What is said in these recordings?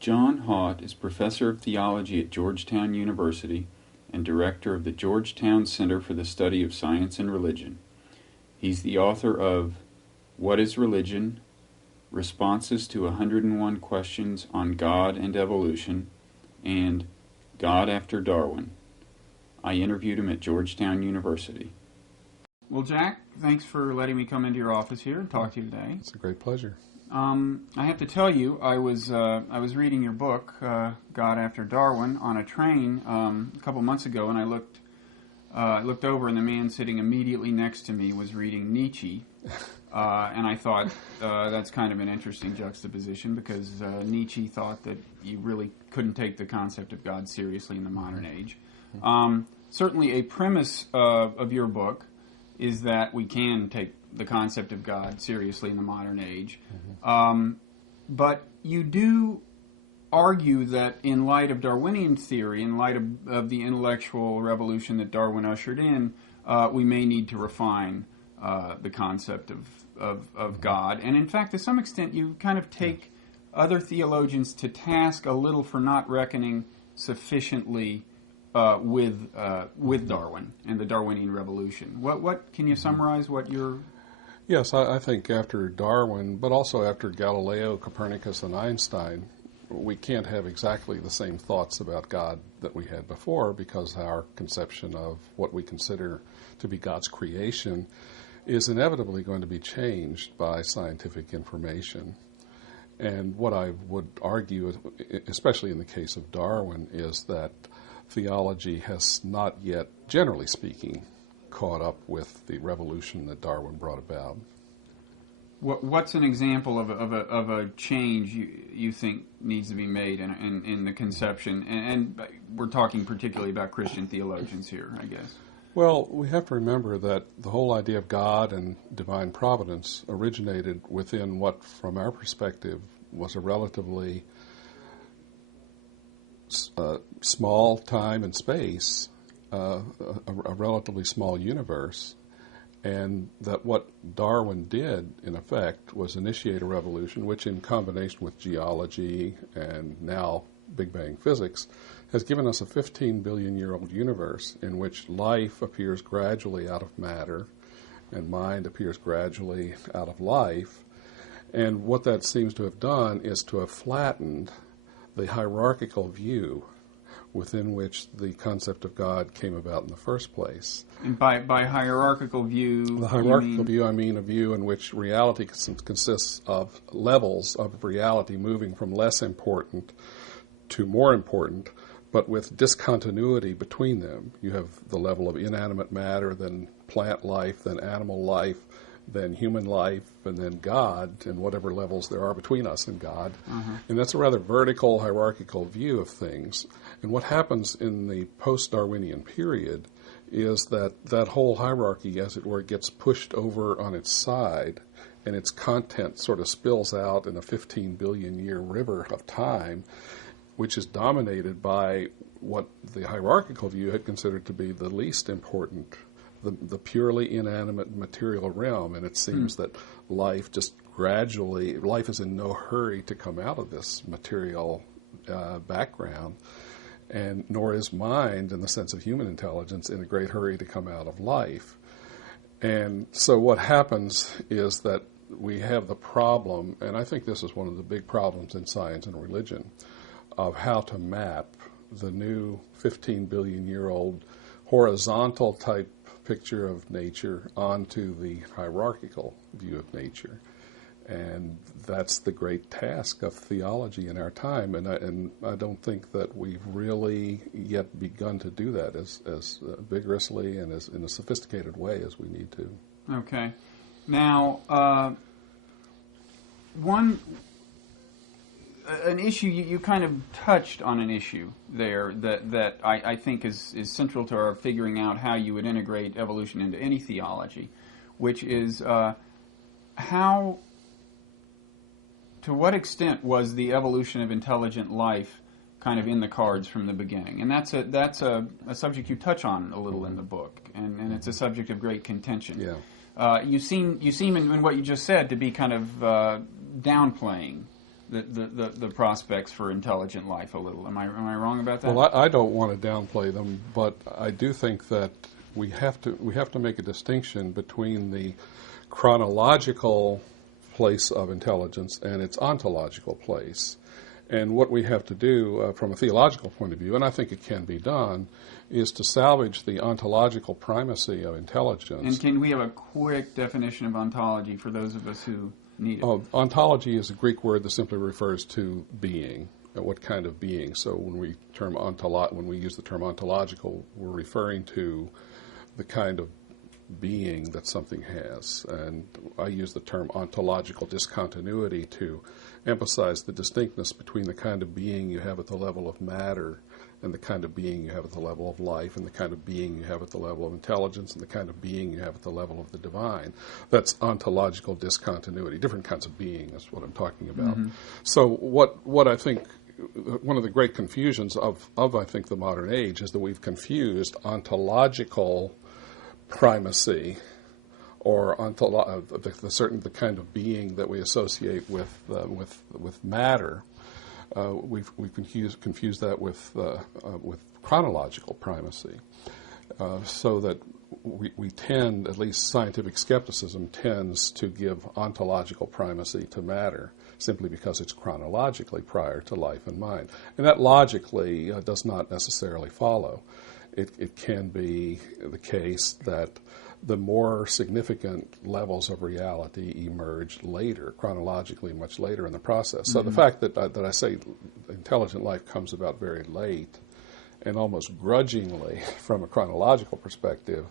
John Haught is professor of theology at Georgetown University and director of the Georgetown Center for the Study of Science and Religion. He's the author of What is Religion? Responses to 101 Questions on God and Evolution, and God After Darwin. I interviewed him at Georgetown University. Well, Jack, thanks for letting me come into your office here and talk to you today. It's a great pleasure. I have to tell you, I was reading your book, God After Darwin, on a train a couple months ago, and I looked over, and the man sitting immediately next to me was reading Nietzsche, and I thought that's kind of an interesting juxtaposition, because Nietzsche thought that you really couldn't take the concept of God seriously in the modern age. Certainly a premise of your book is that we can take the concept of God seriously in the modern age. But you do argue that in light of Darwinian theory, in light of the intellectual revolution that Darwin ushered in, we may need to refine the concept of God. And in fact, to some extent, you kind of take other theologians to task a little for not reckoning sufficiently with Darwin and the Darwinian revolution. What can you summarize what your... Yes, I think after Darwin, but also after Galileo, Copernicus, and Einstein, we can't have exactly the same thoughts about God that we had before, because our conception of what we consider to be God's creation is inevitably going to be changed by scientific information. And what I would argue, especially in the case of Darwin, is that theology has not yet, generally speaking, caught up with the revolution that Darwin brought about. What's an example of a change you think needs to be made in the conception? And we're talking particularly about Christian theologians here, I guess. Well, we have to remember that the whole idea of God and divine providence originated within what, from our perspective, was a relatively small time and space, a relatively small universe, and that what Darwin did, in effect, was initiate a revolution which, in combination with geology and now Big Bang physics, has given us a 15 billion-year-old universe in which life appears gradually out of matter and mind appears gradually out of life. And what that seems to have done is to have flattened the hierarchical view within which the concept of God came about in the first place. And by hierarchical view... The hierarchical view, I mean a view in which reality consists of levels of reality moving from less important to more important, but with discontinuity between them. You have the level of inanimate matter, then plant life, then animal life, then human life, and then God, and whatever levels there are between us and God. And that's a rather vertical, hierarchical view of things. And what happens in the post-Darwinian period is that that whole hierarchy, as it were, gets pushed over on its side, and its content sort of spills out in a 15 billion year river of time, which is dominated by what the hierarchical view had considered to be the least important, the purely inanimate material realm. And it seems that life just gradually, life is in no hurry to come out of this material background, and nor is mind, in the sense of human intelligence, in a great hurry to come out of life. And so what happens is that we have the problem, and I think this is one of the big problems in science and religion, of how to map the new 15 billion year old horizontal type picture of nature onto the hierarchical view of nature. And that's the great task of theology in our time, and I don't think that we've really yet begun to do that as vigorously and as in a sophisticated way as we need to. Okay. Now, an issue, you kind of touched on an issue there that I think is central to our figuring out how you would integrate evolution into any theology, which is to what extent was the evolution of intelligent life kind of in the cards from the beginning? And that's a subject you touch on a little in the book, and it's a subject of great contention. Yeah. You seem in what you just said to be kind of downplaying the prospects for intelligent life a little. Am I wrong about that? Well, I don't want to downplay them, but I do think that we have to make a distinction between the chronological place of intelligence and its ontological place. And what we have to do from a theological point of view, and I think it can be done, is to salvage the ontological primacy of intelligence. And can we have a quick definition of ontology for those of us who need it? Ontology is a Greek word that simply refers to being, what kind of being. So when we use the term ontological, we're referring to the kind of being that something has. And I use the term ontological discontinuity to emphasize the distinctness between the kind of being you have at the level of matter and the kind of being you have at the level of life and the kind of being you have at the level of intelligence and the kind of being you have at the level of the divine. That's ontological discontinuity. Different kinds of being is what I'm talking about. Mm-hmm. So what I think one of the great confusions of I think the modern age is that we've confused ontological primacy or the kind of being that we associate with matter. We've confused that with chronological primacy, so that we tend, at least scientific skepticism tends to give ontological primacy to matter simply because it's chronologically prior to life and mind. And that logically does not necessarily follow. It can be the case that the more significant levels of reality emerge later, chronologically much later in the process. So the fact that I say intelligent life comes about very late and almost grudgingly from a chronological perspective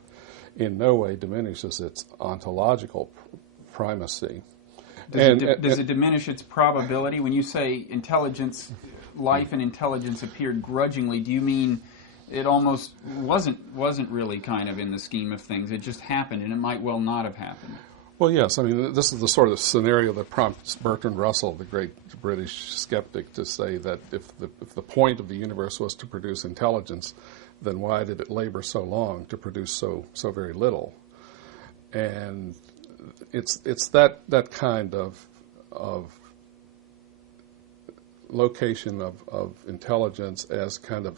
in no way diminishes its ontological primacy. Does it diminish its probability? When you say life and intelligence appeared grudgingly, do you mean it almost wasn't really kind of in the scheme of things? It just happened, and it might well not have happened. Well, yes. I mean, this is the sort of scenario that prompts Bertrand Russell, the great British skeptic, to say that if the point of the universe was to produce intelligence, then why did it labor so long to produce so very little? And it's that kind of location of intelligence as kind of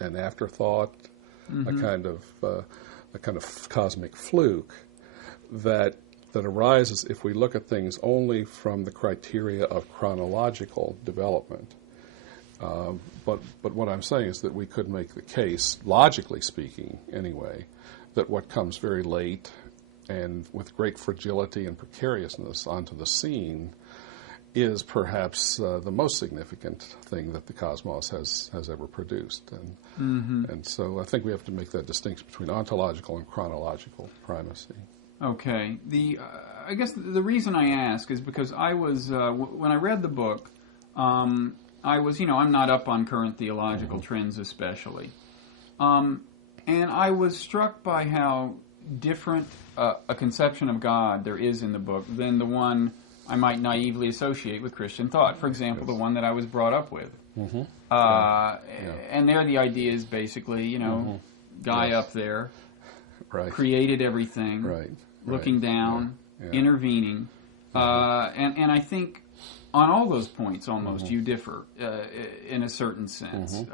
an afterthought, a kind of cosmic fluke that arises if we look at things only from the criteria of chronological development. But what I'm saying is that we could make the case, logically speaking anyway, that what comes very late and with great fragility and precariousness onto the scene is perhaps the most significant thing that the cosmos has ever produced. And so I think we have to make that distinction between ontological and chronological primacy. Okay. I guess the reason I ask is because I was, when I read the book, I was, I'm not up on current theological trends especially. And I was struck by how different a conception of God there is in the book than the one I might naively associate with Christian thought. For example, the one that I was brought up with. And there the idea is basically, guy up there, created everything, looking down, intervening. And I think on all those points almost you differ in a certain sense.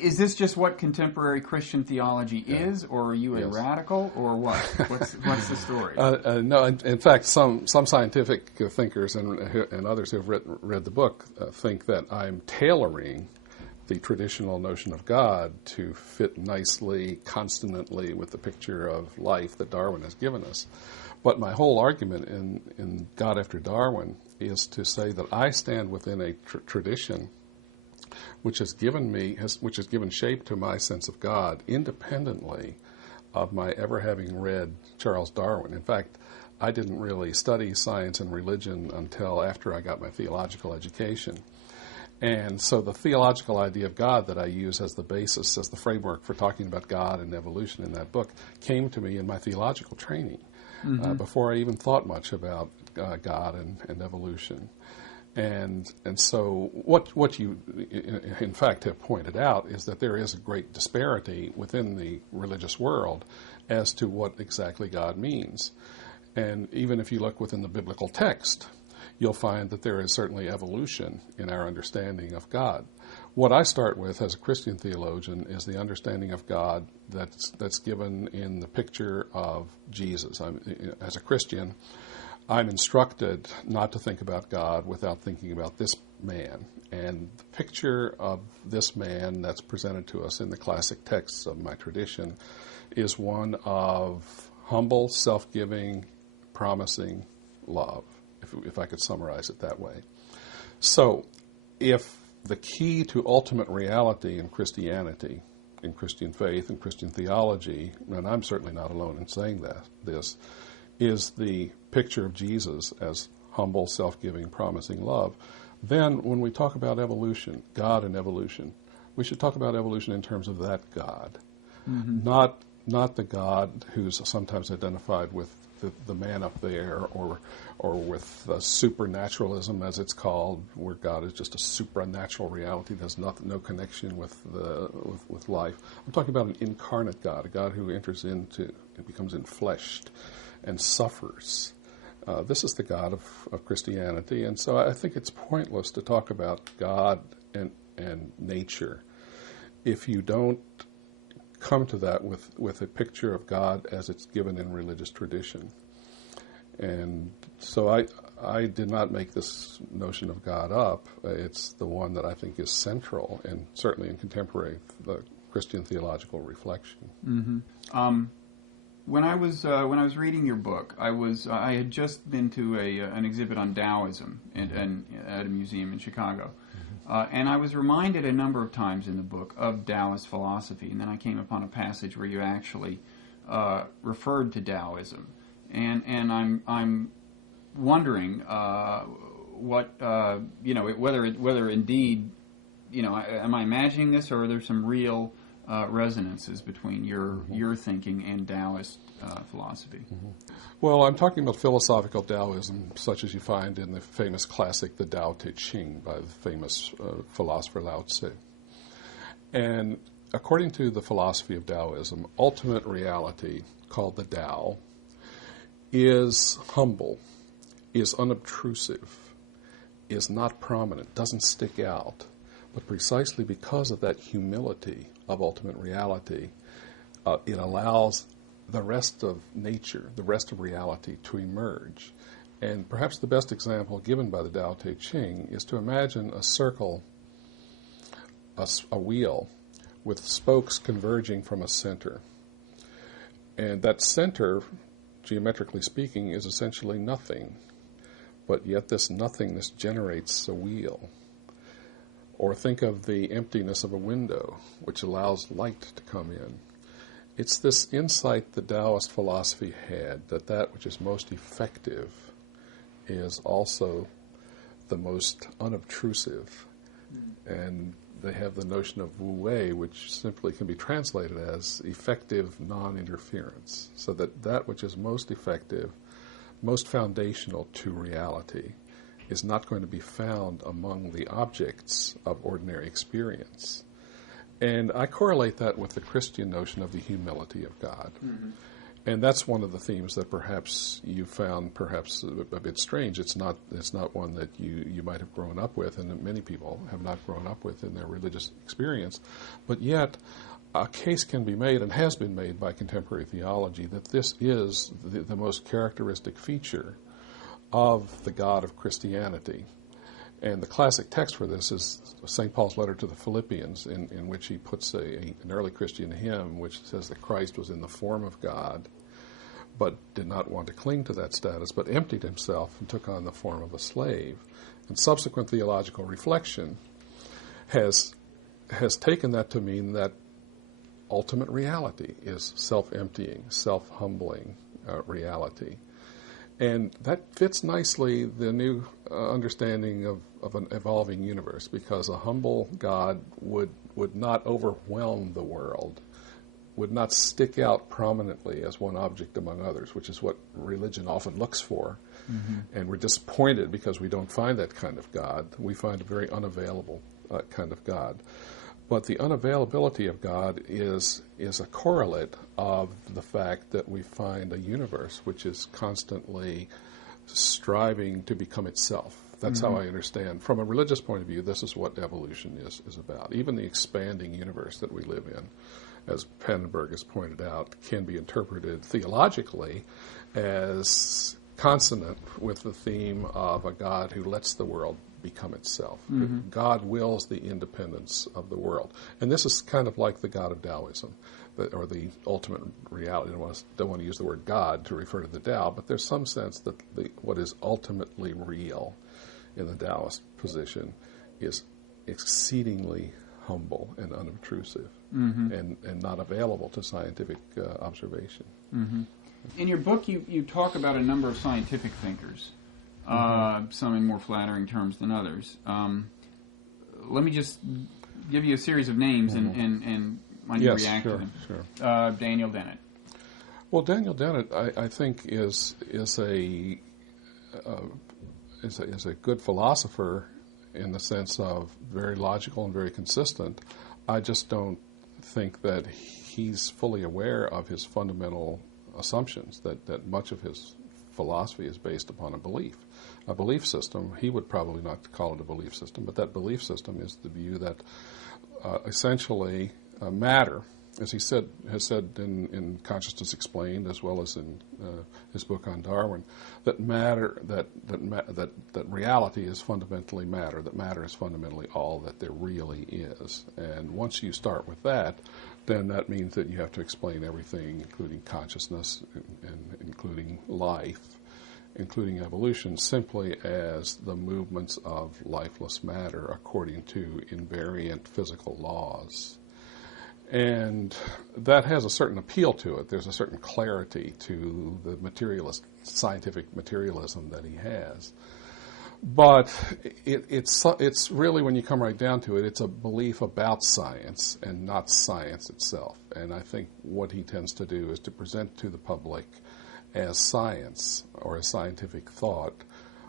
Is this just what contemporary Christian theology is, or are you a radical, or what? What's the story? No, in fact, some scientific thinkers and others who have read the book think that I'm tailoring the traditional notion of God to fit nicely, consonantly with the picture of life that Darwin has given us. But my whole argument in God After Darwin is to say that I stand within a tradition which has given shape to my sense of God independently of my ever having read Charles Darwin. In fact, I didn't really study science and religion until after I got my theological education. And so the theological idea of God that I use as the basis, as the framework for talking about God and evolution in that book, came to me in my theological training before I even thought much about God and evolution. And so what you, in fact, have pointed out is that there is a great disparity within the religious world as to what exactly God means. And even if you look within the biblical text, you'll find that there is certainly evolution in our understanding of God. What I start with as a Christian theologian is the understanding of God that's given in the picture of Jesus. As a Christian, I'm instructed not to think about God without thinking about this man. And the picture of this man that's presented to us in the classic texts of my tradition is one of humble, self-giving, promising love, if I could summarize it that way. So, if the key to ultimate reality in Christianity, in Christian faith and Christian theology, and I'm certainly not alone in saying this, is the picture of Jesus as humble, self-giving, promising love, then when we talk about evolution, God and evolution, we should talk about evolution in terms of that God, not the God who's sometimes identified with the man up there, or with supernaturalism, as it's called, where God is just a supernatural reality. There's no connection with life. I'm talking about an incarnate God, a God who enters into and becomes enfleshed and suffers. This is the God of Christianity, and so I think it's pointless to talk about God and nature if you don't come to that with a picture of God as it's given in religious tradition. And so I did not make this notion of God up. It's the one that I think is central, and certainly in contemporary Christian theological reflection. Mm-hmm. When I was reading your book, I had just been to an exhibit on Taoism at a museum in Chicago. And I was reminded a number of times in the book of Taoist philosophy, and then I came upon a passage where you actually referred to Taoism, and I'm wondering what whether indeed am I imagining this, or are there some real resonances between your thinking and Taoist philosophy? Well, I'm talking about philosophical Taoism, such as you find in the famous classic, the Tao Te Ching, by the famous philosopher Lao Tzu. And according to the philosophy of Taoism, ultimate reality, called the Tao, is humble, is unobtrusive, is not prominent, doesn't stick out. But precisely because of that humility of ultimate reality, it allows the rest of nature, the rest of reality, to emerge. And perhaps the best example given by the Tao Te Ching is to imagine a circle, a wheel, with spokes converging from a center. And that center, geometrically speaking, is essentially nothing. But yet this nothingness generates a wheel. Or think of the emptiness of a window, which allows light to come in. It's this insight the Taoist philosophy had, that which is most effective is also the most unobtrusive. And they have the notion of wu wei, which simply can be translated as effective non-interference. So that which is most effective, most foundational to reality, is not going to be found among the objects of ordinary experience. And I correlate that with the Christian notion of the humility of God. Mm-hmm. And that's one of the themes that perhaps you found perhaps a bit strange. It's not one that you might have grown up with, and that many people have not grown up with in their religious experience. But yet, a case can be made, and has been made by contemporary theology, that this is the most characteristic feature of the God of Christianity. And the classic text for this is St. Paul's letter to the Philippians, in which he puts an early Christian hymn which says that Christ was in the form of God, but did not want to cling to that status, but emptied himself and took on the form of a slave. And subsequent theological reflection has taken that to mean that ultimate reality is self-emptying, self-humbling reality. And that fits nicely the new understanding of an evolving universe, because a humble God would not overwhelm the world, would not stick out prominently as one object among others, which is what religion often looks for. Mm-hmm. And we're disappointed because we don't find that kind of God. We find a very unavailable kind of God. But the unavailability of God is a correlate of the fact that we find a universe which is constantly striving to become itself. That's how I understand. From a religious point of view, this is what evolution is about. Even the expanding universe that we live in, as Pendenberg has pointed out, can be interpreted theologically as consonant with the theme of a God who lets the world become itself. God wills the independence of the world. And this is kind of like the God of Taoism, or the ultimate reality. I don't want to use the word God to refer to the Tao, but there's some sense that what is ultimately real in the Taoist position is exceedingly humble and unobtrusive and not available to scientific observation. In your book, you talk about a number of scientific thinkers, some in more flattering terms than others. Let me just give you a series of names and when you react to them. Sure. Daniel Dennett. Well, Daniel Dennett, I think, is a good philosopher in the sense of very logical and very consistent. I just don't think that he's fully aware of his fundamental assumptions, that much of his philosophy is based upon a belief system. He would probably not call it a belief system, but that belief system is the view that essentially matter, as he has said in Consciousness Explained, as well as in his book on Darwin, that reality is fundamentally matter, that matter is fundamentally all that there really is. And once you start with that, then that means that you have to explain everything, including consciousness, and including life, including evolution, simply as the movements of lifeless matter according to invariant physical laws. And that has a certain appeal to it. There's a certain clarity to the scientific materialism that he has. But it's really, when you come right down to it, it's a belief about science and not science itself. And I think what he tends to do is to present to the public as science or as scientific thought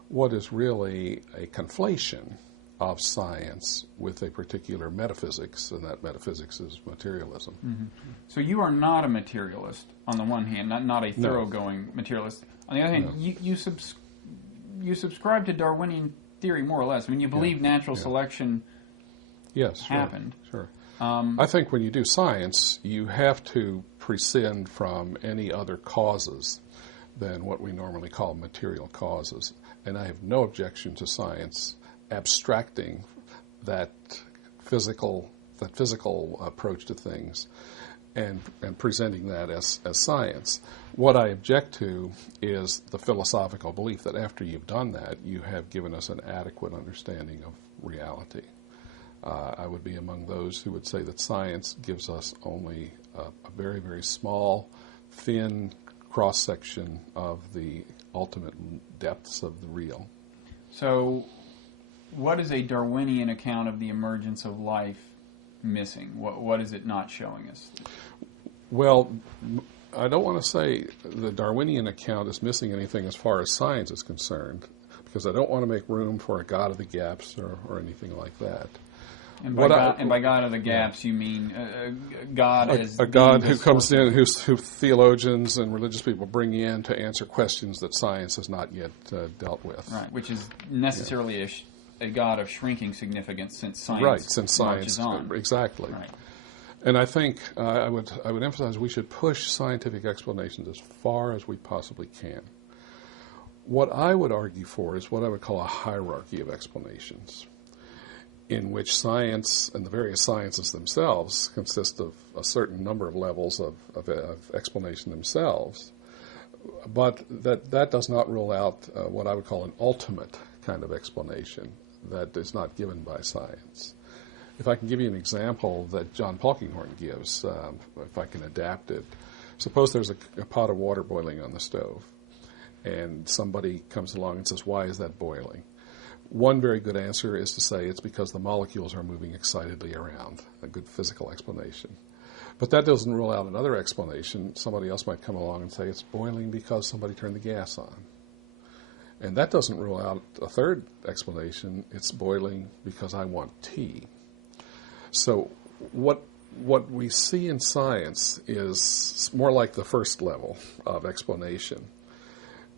what is really a conflation of science with a particular metaphysics, and that metaphysics is materialism. So you are not a materialist, on the one hand, not a thoroughgoing materialist. On the other hand, you subscribe to Darwinian theory, more or less. I mean, you believe natural selection happened. Sure. I think when you do science, you have to prescind from any other causes than what we normally call material causes. And I have no objection to science abstracting that physical approach to things and presenting that as science. What I object to is the philosophical belief that after you've done that, you have given us an adequate understanding of reality. I would be among those who would say that science gives us only a very, very small, thin cross-section of the ultimate depths of the real. So what is a Darwinian account of the emergence of life missing? What is it not showing us? Well, I don't want to say the Darwinian account is missing anything as far as science is concerned, because I don't want to make room for a God of the gaps or anything like that. And by God of the gaps, you mean God as a God who comes in, who theologians and religious people bring in to answer questions that science has not yet dealt with. Right, which is necessarily a God of shrinking significance since science marches on. Exactly. Right. And I think I would emphasize we should push scientific explanations as far as we possibly can. What I would argue for is what I would call a hierarchy of explanations, in which science and the various sciences themselves consist of a certain number of levels of explanation themselves, but that does not rule out what I would call an ultimate kind of explanation that is not given by science. If I can give you an example that John Polkinghorne gives, if I can adapt it, suppose there's a pot of water boiling on the stove, and somebody comes along and says, "Why is that boiling?" One very good answer is to say it's because the molecules are moving excitedly around, a good physical explanation. But that doesn't rule out another explanation. Somebody else might come along and say it's boiling because somebody turned the gas on. And that doesn't rule out a third explanation. It's boiling because I want tea. So what we see in science is more like the first level of explanation.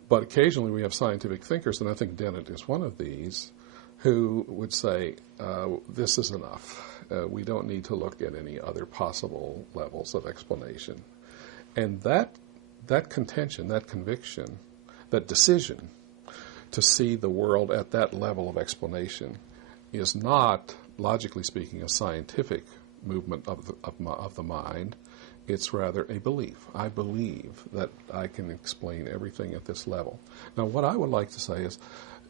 But occasionally we have scientific thinkers, and I think Dennett is one of these, who would say, this is enough. We don't need to look at any other possible levels of explanation. And that contention, that conviction, that decision to see the world at that level of explanation is not, logically speaking, a scientific movement of the mind. It's rather a belief. I believe that I can explain everything at this level. Now, what I would like to say is,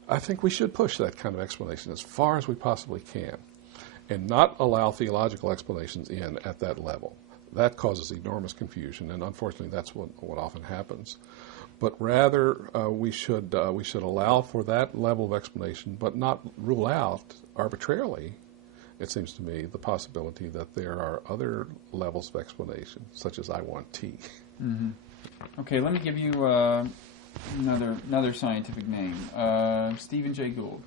I think we should push that kind of explanation as far as we possibly can and not allow theological explanations in at that level. That causes enormous confusion, and unfortunately that's what often happens. But rather, we should allow for that level of explanation, but not rule out arbitrarily, it seems to me, the possibility that there are other levels of explanation, such as I want tea. Mm-hmm. Okay, let me give you another scientific name, Stephen Jay Gould.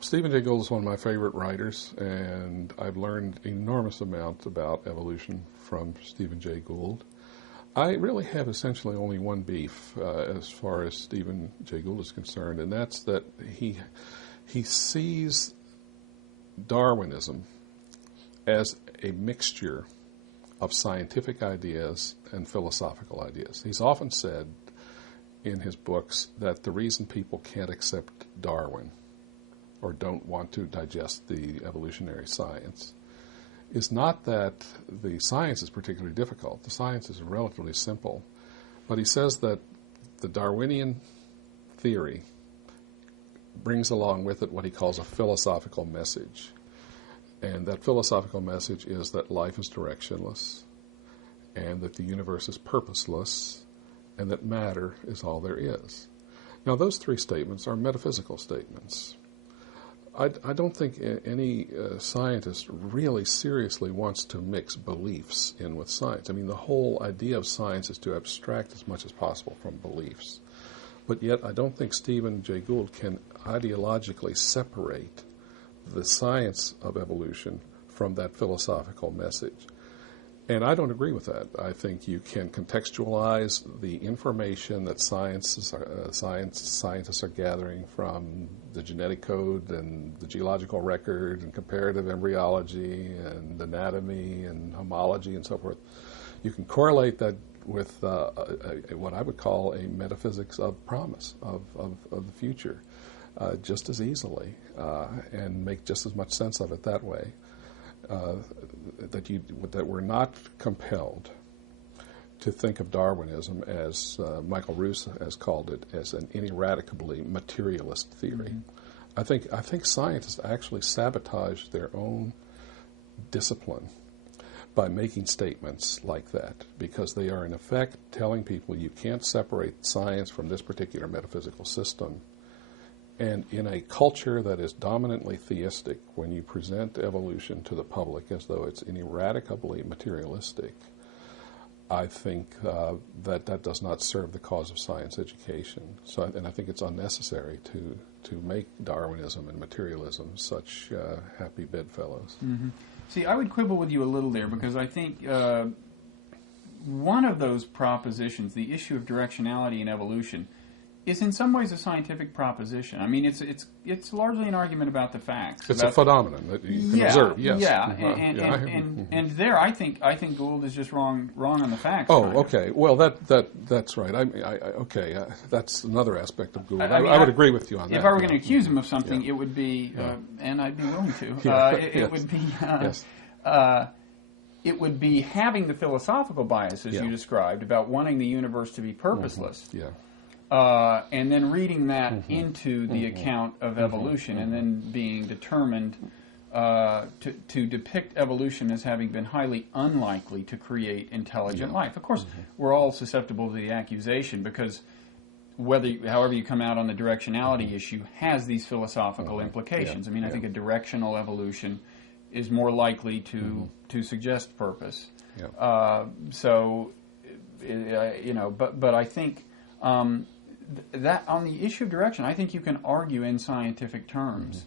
Stephen Jay Gould is one of my favorite writers, and I've learned enormous amounts about evolution from Stephen Jay Gould. I really have essentially only one beef as far as Stephen Jay Gould is concerned, and that's that he sees Darwinism as a mixture of scientific ideas and philosophical ideas. He's often said in his books that the reason people can't accept Darwin or don't want to digest the evolutionary science is not that the science is particularly difficult. The science is relatively simple. But he says that the Darwinian theory brings along with it what he calls a philosophical message. And that philosophical message is that life is directionless, and that the universe is purposeless, and that matter is all there is. Now, those three statements are metaphysical statements. I don't think any scientist really seriously wants to mix beliefs in with science. I mean, the whole idea of science is to abstract as much as possible from beliefs. But yet, I don't think Stephen Jay Gould can ideologically separate the science of evolution from that philosophical message. And I don't agree with that. I think you can contextualize the information that scientists are gathering from the genetic code and the geological record and comparative embryology and anatomy and homology and so forth. You can correlate that with what I would call a metaphysics of promise, of the future, just as easily, and make just as much sense of it that way. That we're not compelled to think of Darwinism as Michael Roos has called it, as an ineradicably materialist theory. Mm-hmm. I think scientists actually sabotage their own discipline by making statements like that, because they are in effect telling people you can't separate science from this particular metaphysical system. And in a culture that is dominantly theistic, when you present evolution to the public as though it's ineradicably materialistic, I think that does not serve the cause of science education. And I think it's unnecessary to make Darwinism and materialism such happy bedfellows. Mm-hmm. See, I would quibble with you a little there, because I think one of those propositions, the issue of directionality in evolution, is in some ways a scientific proposition. I mean, it's largely an argument about the facts. It's a phenomenon that you can observe. Yes. Yeah, and there, I think Gould is just wrong on the facts. Oh, okay. Well, that's right. That's another aspect of Gould. I would agree with you on that. If I were going to accuse him of something, it would be, and I'd be willing to. It would be. Yes. It would be having the philosophical bias, as you described, about wanting the universe to be purposeless. Mm-hmm. Yeah. And then reading that into the account of evolution, and then being determined to depict evolution as having been highly unlikely to create intelligent life. Of course, we're all susceptible to the accusation, because however you come out on the directionality issue has these philosophical implications. I mean, I think a directional evolution is more likely to suggest purpose. Yeah. But I think that on the issue of direction, I think you can argue in scientific terms.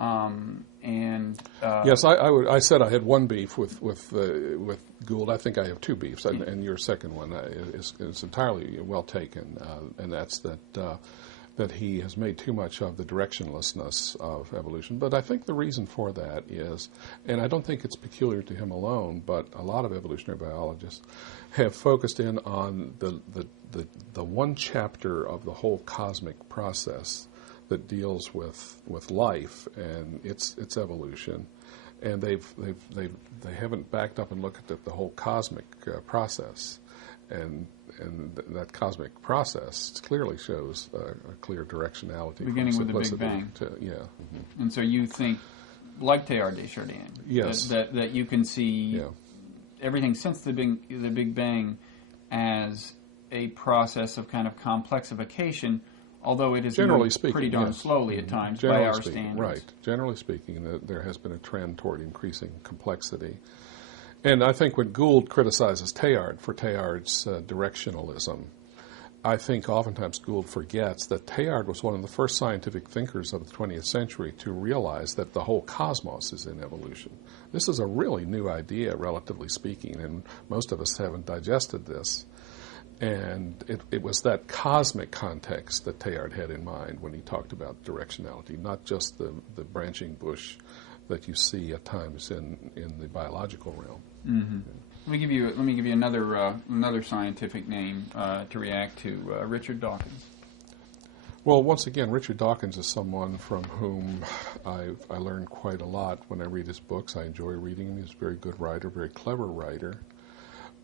Yes, I said I had one beef with Gould. I think I have two beefs, and your second one is entirely well taken, and that's that he has made too much of the directionlessness of evolution. But I think the reason for that is, and I don't think it's peculiar to him alone, but a lot of evolutionary biologists have focused in on the one chapter of the whole cosmic process that deals with life and its evolution, and they haven't backed up and looked at the whole cosmic process, and that cosmic process clearly shows a clear directionality, beginning with the Big Bang. And so you think, like Teilhard de Chardin, yes, that you can see everything since the Big Bang as a process of kind of complexification. Although it is generally speaking, pretty darn slowly at times generally by our speaking, standards. Right. Generally speaking, there has been a trend toward increasing complexity. And I think when Gould criticizes Teilhard for Teilhard's directionalism, I think oftentimes Gould forgets that Teilhard was one of the first scientific thinkers of the 20th century to realize that the whole cosmos is in evolution. This is a really new idea, relatively speaking, and most of us haven't digested this. And it was that cosmic context that Teilhard had in mind when he talked about directionality, not just the branching bush that you see at times in the biological realm. Mm-hmm. Let me give you another scientific name to react to, Richard Dawkins. Well, once again, Richard Dawkins is someone from whom I learned quite a lot when I read his books. I enjoy reading him. He's a very good writer, very clever writer.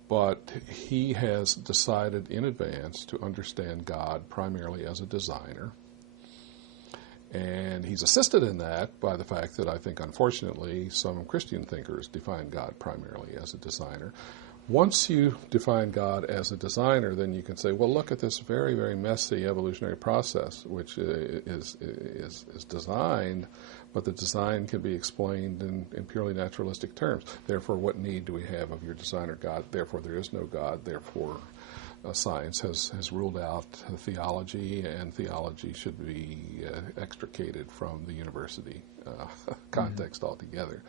But he has decided in advance to understand God primarily as a designer. And he's assisted in that by the fact that I think, unfortunately, some Christian thinkers define God primarily as a designer. Once you define God as a designer, then you can say, well, look at this very, very messy evolutionary process, which is designed, but the design can be explained in purely naturalistic terms. Therefore, what need do we have of your designer God? Therefore, there is no God. Therefore, science has ruled out theology, and theology should be extricated from the university context altogether.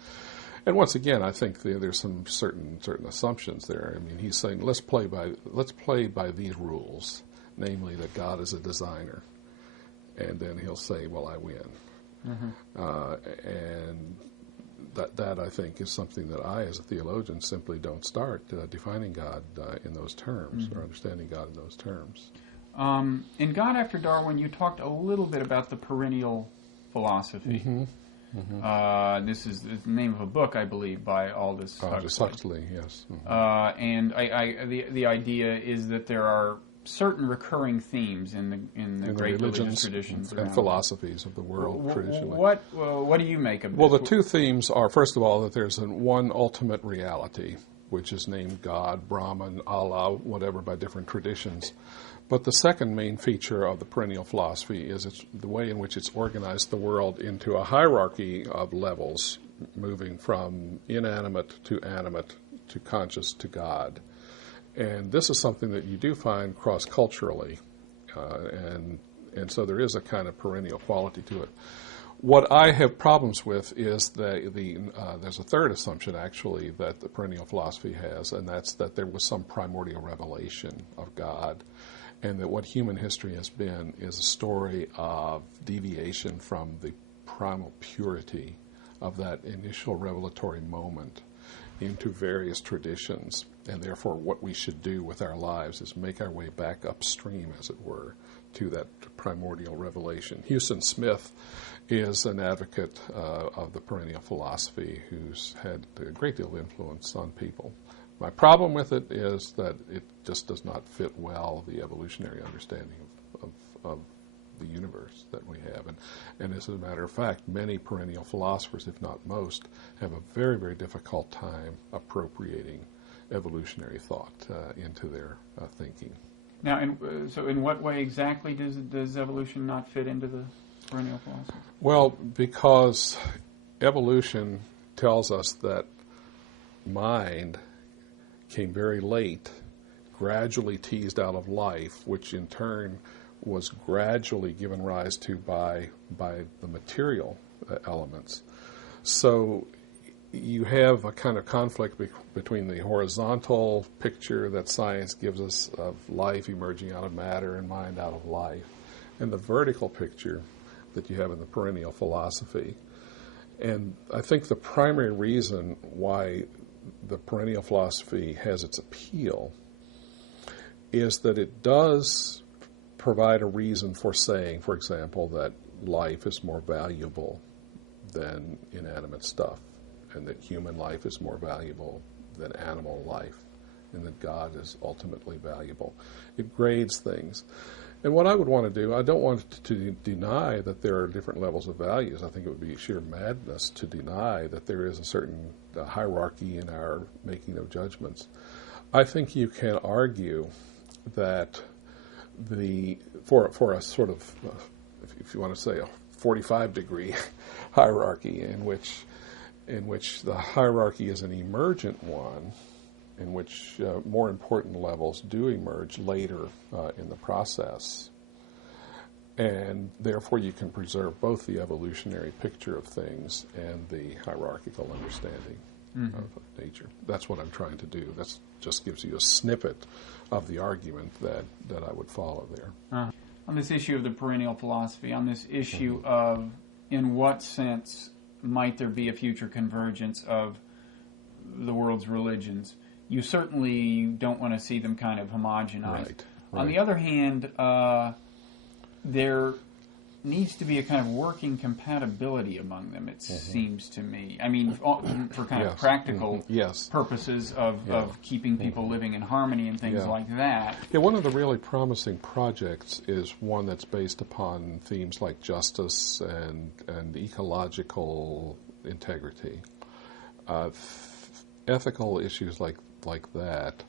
And once again, I think there's some certain assumptions there. I mean, he's saying let's play by these rules, namely that God is a designer, and then he'll say, "Well, I win." Mm-hmm. And that I think is something that I, as a theologian, simply don't start defining God in those terms, mm-hmm. or understanding God in those terms. In God After Darwin, you talked a little bit about the perennial philosophy. Mm-hmm. Mm-hmm. This is the name of a book, I believe, by Aldous Huxley, yes. Mm-hmm. And the idea is that there are certain recurring themes in the great religious traditions and philosophies of the world traditionally. What do you make of this? Well, the two themes are, first of all, that there's one ultimate reality, which is named God, Brahman, Allah, whatever, by different traditions. But the second main feature of the perennial philosophy is the way in which it's organized the world into a hierarchy of levels, moving from inanimate to animate to conscious to God. And this is something that you do find cross-culturally, and so there is a kind of perennial quality to it. What I have problems with is there's a third assumption, actually, that the perennial philosophy has, and that's that there was some primordial revelation of God, and that what human history has been is a story of deviation from the primal purity of that initial revelatory moment into various traditions, and therefore what we should do with our lives is make our way back upstream, as it were, to that primordial revelation. Houston Smith is an advocate of the perennial philosophy who's had a great deal of influence on people. My problem with it is that it just does not fit well the evolutionary understanding of the universe that we have. And as a matter of fact, many perennial philosophers, if not most, have a very, very difficult time appropriating evolutionary thought into their thinking. Now, so in what way exactly does evolution not fit into the perennial philosophy? Well, because evolution tells us that mind came very late, gradually teased out of life, which in turn was gradually given rise to by the material elements. So you have a kind of conflict between the horizontal picture that science gives us of life emerging out of matter and mind out of life, and the vertical picture that you have in the perennial philosophy. And I think the primary reason why the perennial philosophy has its appeal is that it does provide a reason for saying, for example, that life is more valuable than inanimate stuff, and that human life is more valuable than animal life, and that God is ultimately valuable. It grades things. And what I would want to do, I don't want to deny that there are different levels of values. I think it would be sheer madness to deny that there is a certain hierarchy in our making of judgments. I think you can argue that for a sort of, if you want to say, a 45-degree hierarchy in which the hierarchy is an emergent one, in which more important levels do emerge later in the process. And therefore you can preserve both the evolutionary picture of things and the hierarchical understanding of nature. That's what I'm trying to do. That just gives you a snippet of the argument that I would follow there. On this issue of the perennial philosophy, on this issue of in what sense might there be a future convergence of the world's religions, you certainly don't want to see them kind of homogenized. Right. On the other hand, there needs to be a kind of working compatibility among them, it seems to me. I mean, for kind of practical purposes of keeping people living in harmony and things like that. Yeah, one of the really promising projects is one that's based upon themes like justice and ecological integrity. Ethical issues like that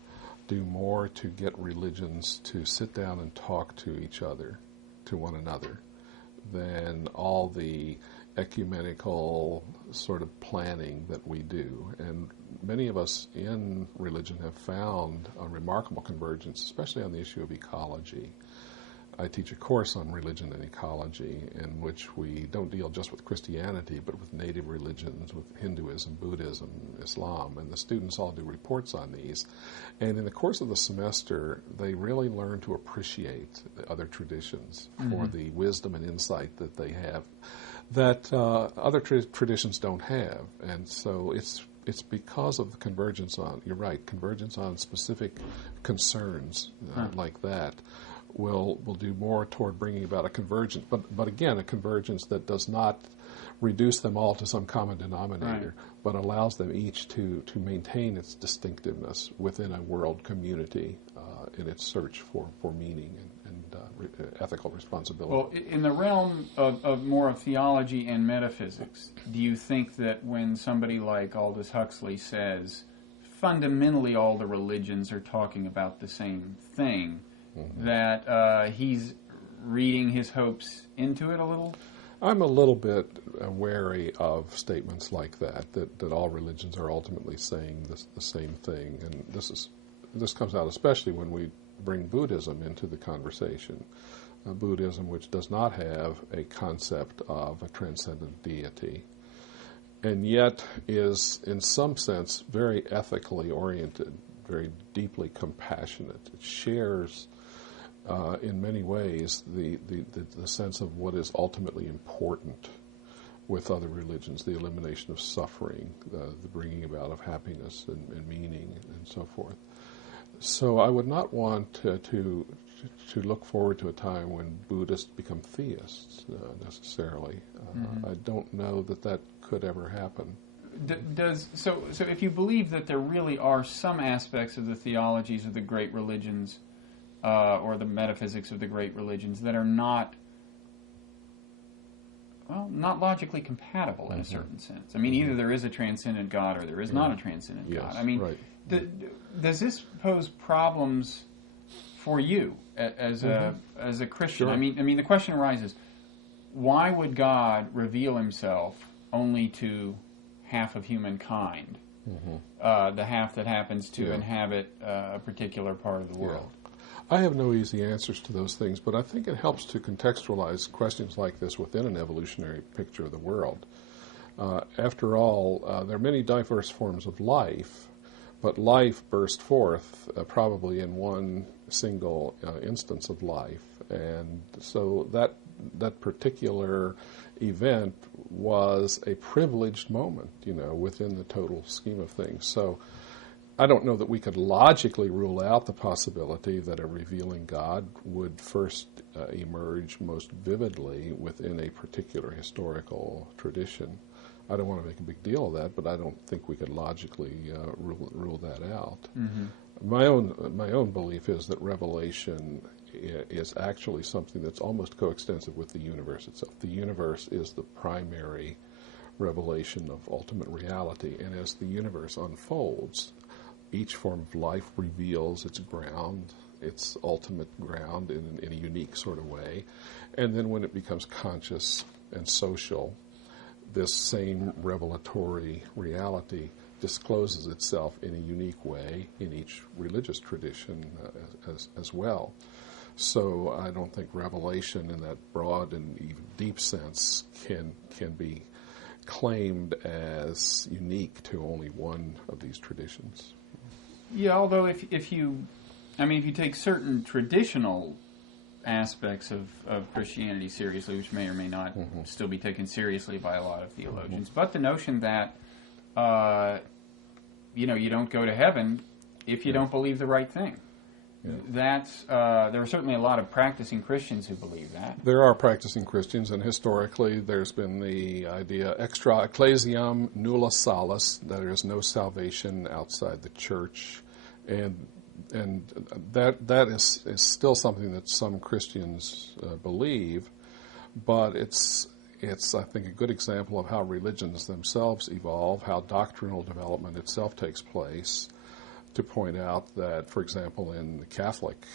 do more to get religions to sit down and talk to each other, to one another, than all the ecumenical sort of planning that we do. And many of us in religion have found a remarkable convergence, especially on the issue of ecology. I teach a course on religion and ecology in which we don't deal just with Christianity, but with native religions, with Hinduism, Buddhism, Islam, and the students all do reports on these. And in the course of the semester, they really learn to appreciate the other traditions for the wisdom and insight that they have that other traditions don't have. And so it's because of the convergence on, you're right, convergence on specific concerns like that will do more toward bringing about a convergence, but again, a convergence that does not reduce them all to some common denominator, but allows them each to maintain its distinctiveness within a world community in its search for meaning and ethical responsibility. Well, in the realm of more of theology and metaphysics, do you think that when somebody like Aldous Huxley says fundamentally all the religions are talking about the same thing, that he's reading his hopes into it a little? I'm a little bit wary of statements like that all religions are ultimately saying the same thing. And this comes out especially when we bring Buddhism into the conversation. Buddhism, which does not have a concept of a transcendent deity, and yet is, in some sense, very ethically oriented, very deeply compassionate. It shares in many ways the sense of what is ultimately important with other religions, the elimination of suffering, the bringing about of happiness and meaning and so forth. So I would not want to look forward to a time when Buddhists become theists necessarily. I don't know that could ever happen. So if you believe that there really are some aspects of the theologies of the great religions or the metaphysics of the great religions that are not logically compatible in a certain sense. I mean, either there is a transcendent God or there is not a transcendent God. I mean, does this pose problems for you as a Christian? Sure. I mean, the question arises: why would God reveal Himself only to half of humankind, the half that happens to inhabit a particular part of the world? I have no easy answers to those things, but I think it helps to contextualize questions like this within an evolutionary picture of the world. After all, there are many diverse forms of life, but life burst forth probably in one single instance of life. And so that particular event was a privileged moment, within the total scheme of things. So I don't know that we could logically rule out the possibility that a revealing God would first emerge most vividly within a particular historical tradition. I don't want to make a big deal of that, but I don't think we could logically rule that out. Mm-hmm. My own belief is that revelation is actually something that's almost coextensive with the universe itself. The universe is the primary revelation of ultimate reality, and as the universe unfolds, each form of life reveals its ground, its ultimate ground in a unique sort of way. And then when it becomes conscious and social, this same revelatory reality discloses itself in a unique way in each religious tradition as well. So I don't think revelation in that broad and even deep sense can be claimed as unique to only one of these traditions. Yeah, although if you take certain traditional aspects of Christianity seriously, which may or may not still be taken seriously by a lot of theologians, but the notion that you don't go to heaven if you don't believe the right thing. Yeah. That's there are certainly a lot of practicing Christians who believe that. There are practicing Christians, and historically there's been the idea extra ecclesiam nulla salus, that there is no salvation outside the church, and that is still something that some Christians believe, but it's I think a good example of how religions themselves evolve, how doctrinal development itself takes place, to point out that, for example, in the Catholic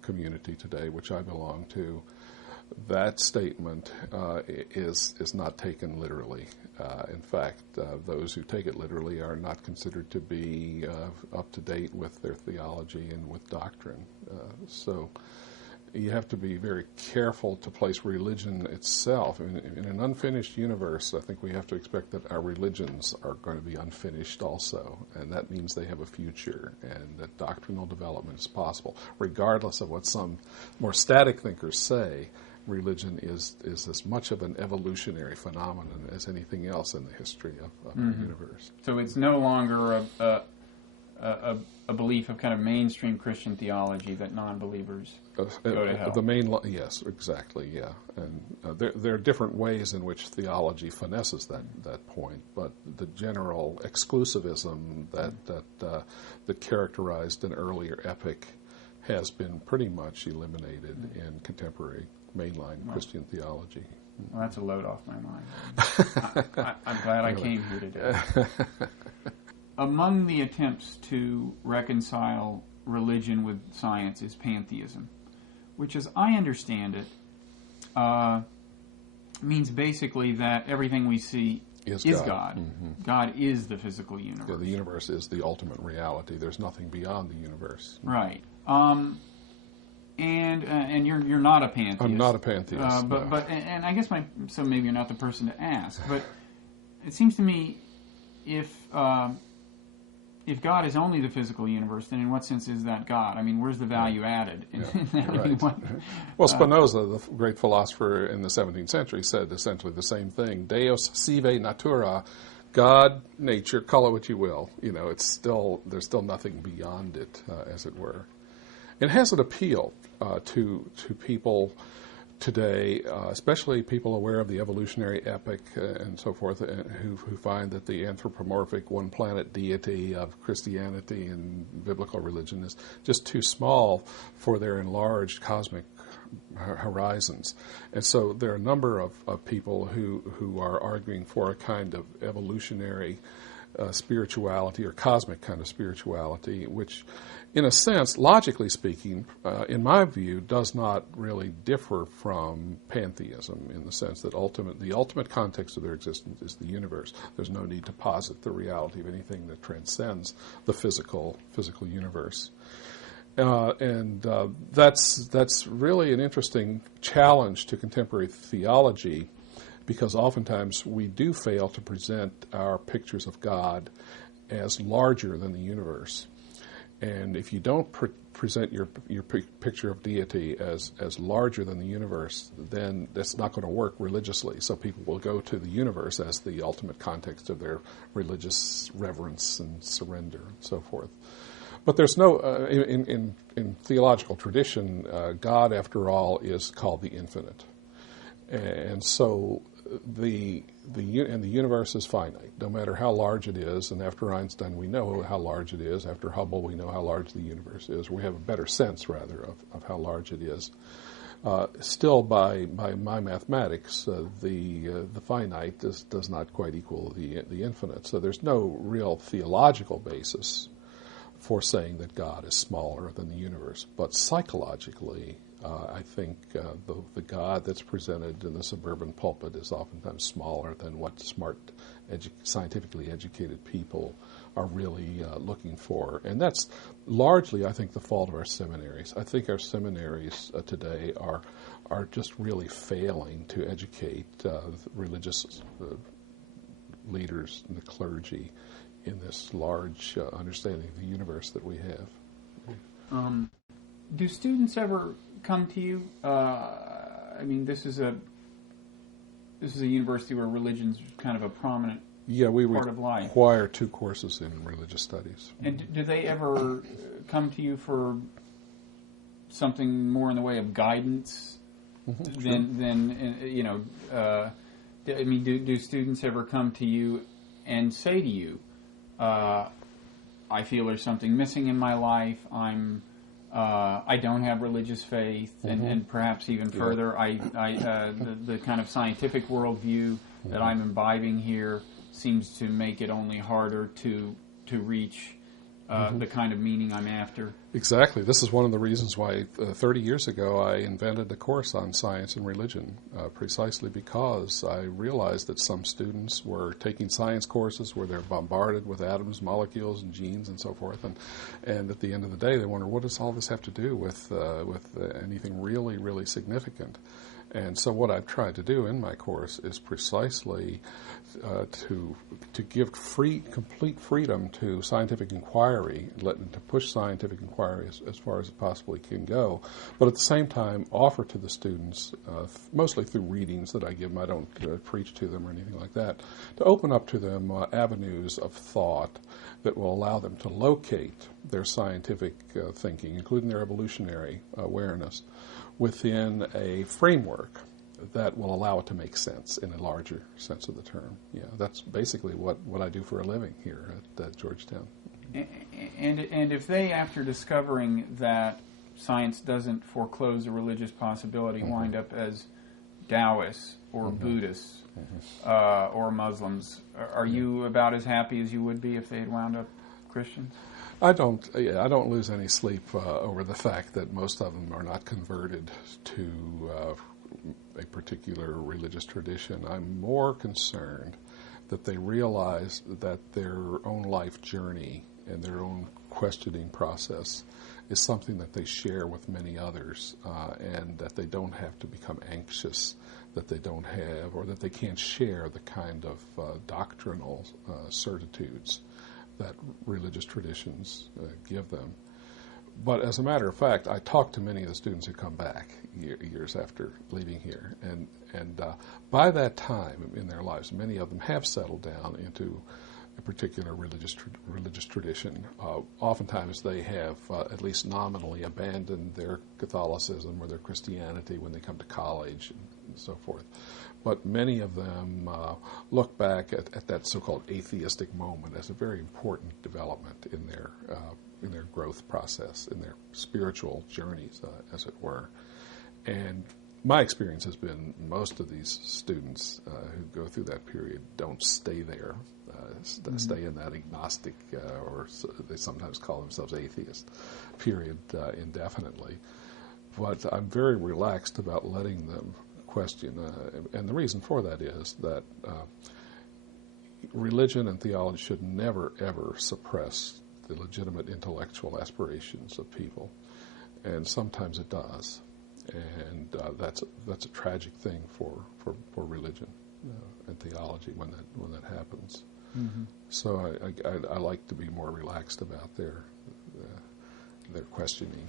community today, which I belong to, that statement is not taken literally. In fact, those who take it literally are not considered to be up to date with their theology and with doctrine. So you have to be very careful to place religion itself. In an unfinished universe, I think we have to expect that our religions are going to be unfinished also, and that means they have a future, and that doctrinal development is possible. Regardless of what some more static thinkers say, religion is as much of an evolutionary phenomenon as anything else in the history of the universe. So it's no longer a belief of kind of mainstream Christian theology that non-believers go to hell. Yes, exactly, yeah. And there are different ways in which theology finesses that point, but the general exclusivism that characterized an earlier epoch has been pretty much eliminated in contemporary mainline Christian theology. Well, that's a load off my mind. I'm glad I came here today. Among the attempts to reconcile religion with science is pantheism, which, as I understand it, means basically that everything we see is God. Mm-hmm. God is the physical universe. Yeah, the universe is the ultimate reality. There's nothing beyond the universe. Right. And you're not a pantheist. I'm not a pantheist. But I guess so maybe you're not the person to ask. But it seems to me if God is only the physical universe, then in what sense is that God? I mean, where's the value added in everything? Right. Well, Spinoza, the great philosopher in the 17th century, said essentially the same thing. Deus sive natura, God, nature, call it what you will. There's still nothing beyond it, as it were. It has an appeal to people today, especially people aware of the evolutionary epoch and so forth, who find that the anthropomorphic one-planet deity of Christianity and biblical religion is just too small for their enlarged cosmic horizons. And so there are a number of people who are arguing for a kind of evolutionary spirituality or cosmic kind of spirituality, which in a sense, logically speaking, in my view, does not really differ from pantheism in the sense that the ultimate context of their existence is the universe. There's no need to posit the reality of anything that transcends the physical universe. That's really an interesting challenge to contemporary theology, because oftentimes we do fail to present our pictures of God as larger than the universe. And if you don't present your picture of deity as larger than the universe, then that's not going to work religiously. So people will go to the universe as the ultimate context of their religious reverence and surrender and so forth. But there's no, in theological tradition, God, after all, is called the infinite. And so the universe is finite, no matter how large it is. And after Einstein, we know how large it is. After Hubble, we know how large the universe is. We have a better sense, rather, of how large it is. Still, by my mathematics, the finite does not quite equal the infinite. So there's no real theological basis for saying that God is smaller than the universe. But psychologically, I think the God that's presented in the suburban pulpit is oftentimes smaller than what smart, scientifically educated people are really looking for. And that's largely, I think, the fault of our seminaries. I think our seminaries today are just really failing to educate religious leaders and the clergy in this large understanding of the universe that we have. Do students ever come to you? I mean, this is a university where religion's kind of a prominent part of life. We require 2 courses in religious studies. And do they ever come to you for something more in the way of guidance than you know? I mean, do students ever come to you and say to you, I feel there's something missing in my life. I don't have religious faith, and perhaps even further, the kind of scientific worldview that I'm imbibing here seems to make it only harder to reach the kind of meaning I'm after. Exactly. This is one of the reasons why 30 years ago I invented a course on science and religion, precisely because I realized that some students were taking science courses where they're bombarded with atoms, molecules, and genes and so forth, and at the end of the day they wonder, what does all this have to do with anything really, really significant? And so what I've tried to do in my course is precisely to give complete freedom to scientific inquiry, to push scientific inquiry as far as it possibly can go, but at the same time offer to the students, mostly through readings that I give them, I don't preach to them or anything like that, to open up to them avenues of thought that will allow them to locate their scientific thinking, including their evolutionary awareness, within a framework that will allow it to make sense in a larger sense of the term. Yeah, that's basically what I do for a living here at Georgetown. And if they, after discovering that science doesn't foreclose a religious possibility, wind up as Taoists or Buddhists or Muslims, are you about as happy as you would be if they had wound up Christians? I don't lose any sleep over the fact that most of them are not converted to a particular religious tradition. I'm more concerned that they realize that their own life journey and their own questioning process is something that they share with many others, and that they don't have to become anxious that they don't have, or that they can't share the kind of doctrinal certitudes that religious traditions give them. But as a matter of fact, I talk to many of the students who come back years after leaving here, and by that time in their lives, many of them have settled down into a particular religious tradition. Oftentimes they have at least nominally abandoned their Catholicism or their Christianity when they come to college and so forth. But many of them look back at that so-called atheistic moment as a very important development in their growth process, in their spiritual journeys, as it were. And my experience has been most of these students who go through that period don't stay there, stay in that agnostic, or they sometimes call themselves atheist, period indefinitely. But I'm very relaxed about letting them question, and the reason for that is that religion and theology should never, ever suppress the legitimate intellectual aspirations of people. and sometimes it does, and that's a tragic thing for religion and theology when that happens. Mm-hmm. So I like to be more relaxed about their questioning.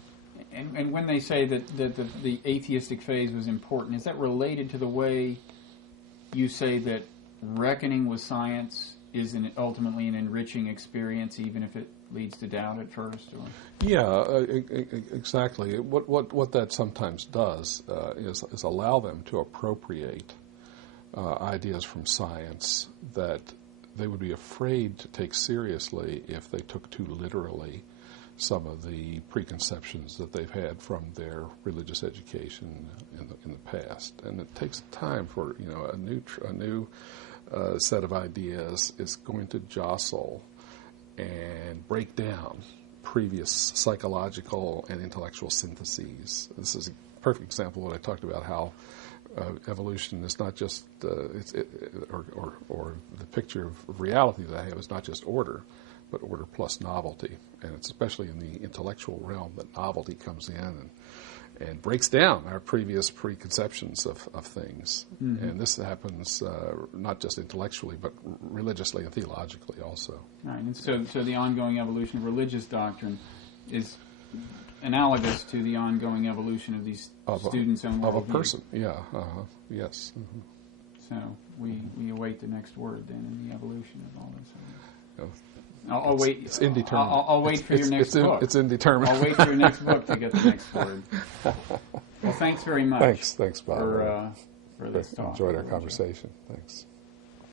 And when they say that the atheistic phase was important, is that related to the way you say that reckoning with science is ultimately an enriching experience, even if it leads to doubt at first? Or? Yeah, exactly. What that sometimes does is allow them to appropriate ideas from science that they would be afraid to take seriously if they took too literally some of the preconceptions that they've had from their religious education in the past. And it takes time for a new set of ideas is going to jostle and break down previous psychological and intellectual syntheses. This is a perfect example of what I talked about, how evolution is not just or the picture of reality that I have is not just order, but order plus novelty. And it's especially in the intellectual realm that novelty comes in and breaks down our previous preconceptions of things. Mm-hmm. And this happens not just intellectually, but religiously and theologically also. Right. And so the ongoing evolution of religious doctrine is analogous to the ongoing evolution of these students' own of a worldview. person. Yeah. Yes. Mm-hmm. So we await the next word then in the evolution of all this. I'll wait. It's indeterminate. I'll wait for your next book. It's indeterminate. I'll wait for your next book to get the next word. Well, thanks very much. Thanks, Bob. For this talk. Enjoyed our conversation. Thanks.